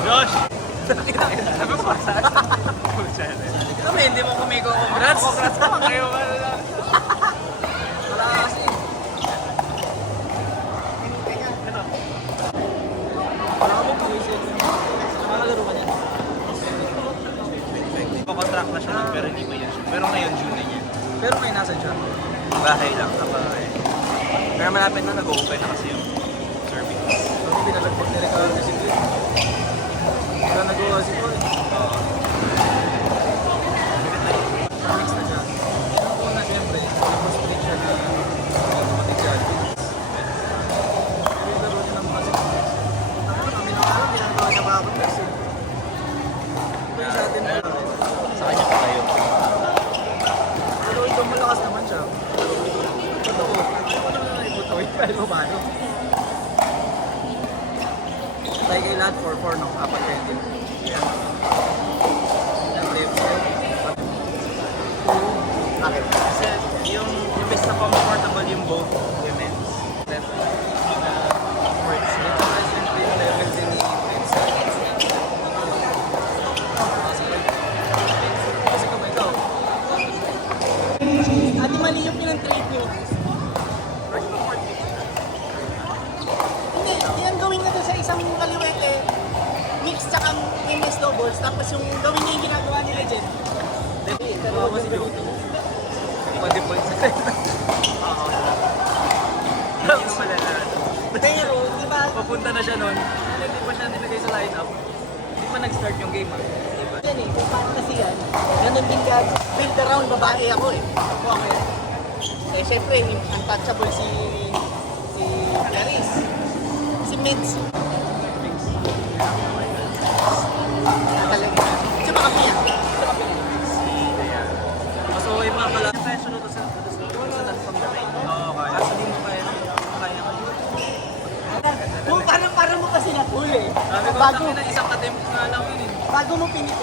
Josh! Sabi mo sa kami, hindi mo kumigo. Congrats! Congrats naman kayo. Wala kasi. Wala ka mo pag-isip. Makalaro ka niya. Contract na siya pero hindi pa yan siya. Pero ngayon, June na niya. Pero ngayon nasan siya? Bahay lang. Pero malapit na nag-open na kasi yung service. So, hindi nalagpag nila ka kasi ito. Wala nag-uwa si Paul. Oo. Mix na siya. Yung una, siyempre, nag-split siya na automatic yan. Pero yung laro niya ng mga siguro. Kami na alam, ginagawa siya makapag-press eh. Ito yung sa atin na sa kanya pa tayo. Pero ito malakas naman siya. Totoo. Ayaw ko naman na ibutoy. Kahit mo paano. Tayo kay lahat 4-4 no? Apat kayo din. Yan. Yan, left side. Bakit? Kasi yung best na comfortable yung both women's. Left upwards. Ito kasi yung level din ni men's. Kasi kung ikaw. Ate mali yung pinag-trade nyo. Hindi, yan gawin na doon sa isang kaliwete. Mix tsaka MS doubles. Tapos yung gawin niya yung ginagawa ni Legend. Pero mas luto. Pwede po isa. Oo. Tapos malala. Pero, di ba? Papunta na siya nun. Hindi pa siya nilagay sa lineup. Hindi pa nag-start yung game ah. Diba? Yan eh, kung paano kasi yan. Ganun din ka, build around babae ako eh. Ako ako yan. Eh syempre, untouchable si Clarice. Si Mids. Talaga. Si Makapia. So, yung mga pala, professional to sa from the main. Oo, kaya. Kaso din mo kaya ka. Kung parang mo kasi na-pull eh. Bago na isang attempt nga lang yun eh. Bago mo pinito.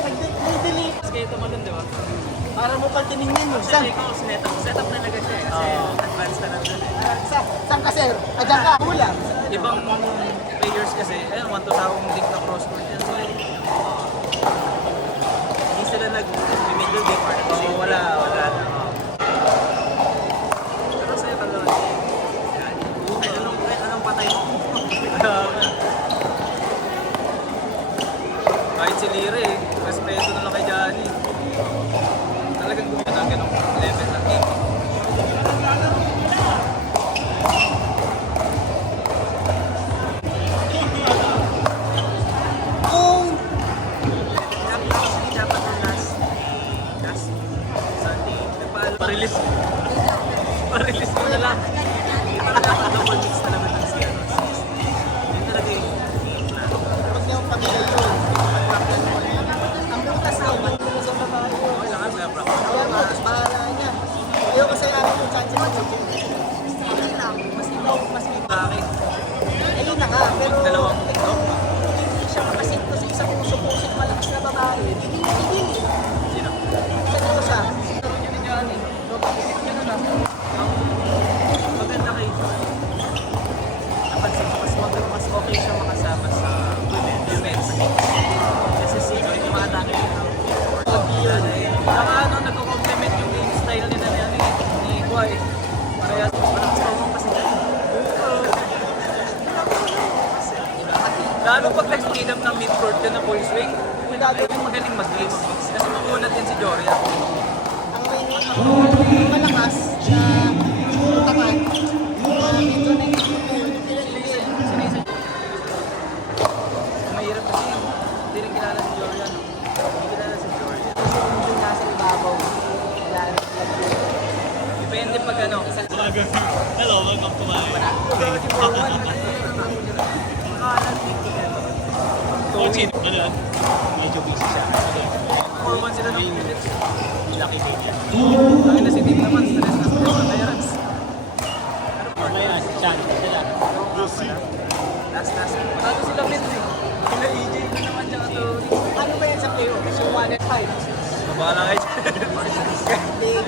Pag-delete. Mas kayo tumalun, di ba? Para mo pang tinignan mo. Saan? Setup na nagad siya eh. Kasi advanced na lang dun eh. Saan ka sir? Adyan ka? Kulang. Ibang players kasi, ayun, want to tawang link na cross-court yan. So, hindi sila nag-middle game or kasi wala na. Pero sa'yo ka doon. Anong patay mo? Kahit si Lire eh, respeto na lang kay Johnny. Talagang gumita ng ganong level ng game. Dapat ng last Sunday, pa-release mo na lang. Hindi talaga double mix na naman ng siya. Hindi talaga yung game na. Huwag niyo ang pamilya yun. Ang bukas na umat mo sa babae ko. Kailangan mo yung practice. Bahala niya. Ayaw kasi namin yung chance mo. Ayun lang. Mas ikaw. Bakit? Ayun na nga. Pero dalawang hindi siya makasit ko sa isang puso-puso malakas na babae. Hindi. Sino? Sino siya? Pero yun din yan eh. Yun na. Maganda kayo. Napansin ko mas okay siya makasama sa women's. Kasi si Joy, kumakatake yun ng saka nagko-complement yung game style nila ni Guay. Parehas, malakas pa mo kasi lalo pag nag-freedom ng mid-court ka na full swing, ay magaling mag-game. Kasi mamunat din si Joria. Ang malakas na tapat, medyo na mahirap kasi hindi rin kilala si Joria. Hindi kilala si Joria. Kasi yung nasa ibabaw, depende pag ano. Hello, welcome to my... Coaching, ano yan? Medyo busy siya. 4-1 sila ng minutes. Lucky game yan. Ang na si Tim naman, stress na clearance. Mamaya, si Chan, sila. Last. Ano sila minutes eh? Kila EJ na naman siya katulong. Ano ba yan sa playoff? So 1 and 5? Mabala kayo.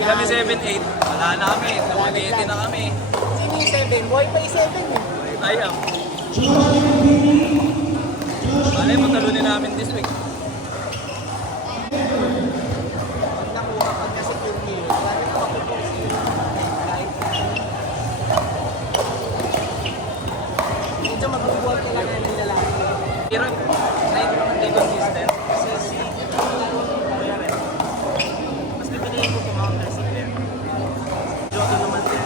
Kami 7-8. Wala na kami. Tumagayete na kami. Sino yung 7? Boy pa yung 7 eh. Ayam. Malay mo, talunin namin this week. Pag nakuha pag nasa yung game, lalo na makukuha sila. Kahit medyo magbubuhat ka lang ng lalaki. Pero, hindi consistent. Kasi, mas pipiliin ko pumounter si Claire. Joto naman din.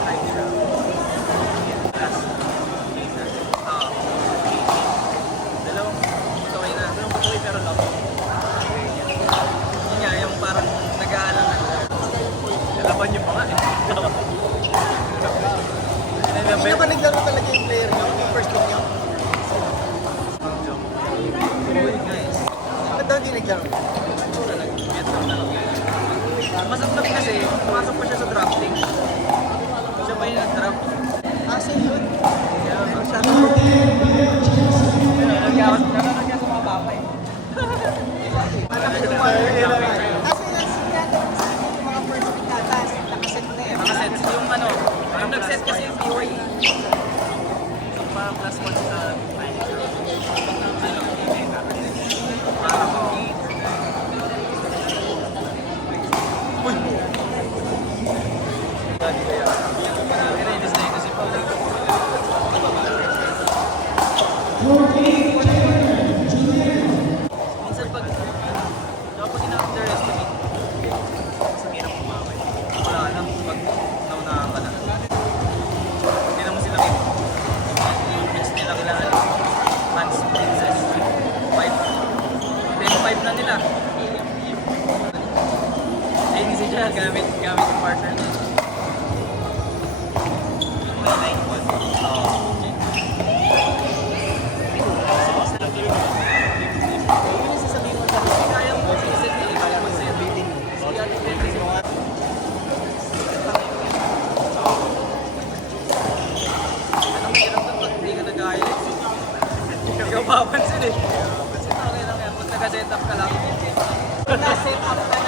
Right nila. Last. Dalawang patuloy na. Dalawang patuloy pero lock. Yun nga, yung parang nag-aalangan. Nalaban niyo pa nga eh. Hindi ba naglaro talaga yung player nyo? Yung first team nyo? Guys. Ba't daw hindi naglaro? Masakit kasi, pumasok pa siya sa drafting. Siya pa yung nag-draft. Asa yun? Kaya Masyado. nagkakas sa mga baba eh. Alam ko yung Kasi yung signature sa akin, yung mga first team natas, nakaset na eh. Nakaset, yung ano, yung nag-set kasi yung POA. So parang plus 1 sa manager. Parang uy! Dati kaya. Redes na yun kasi Paul. Minsan pag ina-underestimate, sa hirap kumaway. Wala lang pag naunahan ka na. Hindi naman sila kayo. Yung pitch nila kailangan Hans Princess. 5 na nila. Ayun si Jaya gamit yung partner niya. May 9-1. Yun yung sasabihin mo sa Kaya mo mag-set na kaya mag-set. Sige, ate, Beatrice, yung mga anong hirap na pag hindi ka nag-kaya eh. Hindi ka papansin eh. Okay lang yan. Kung nag-set up ka lang. na-set up ka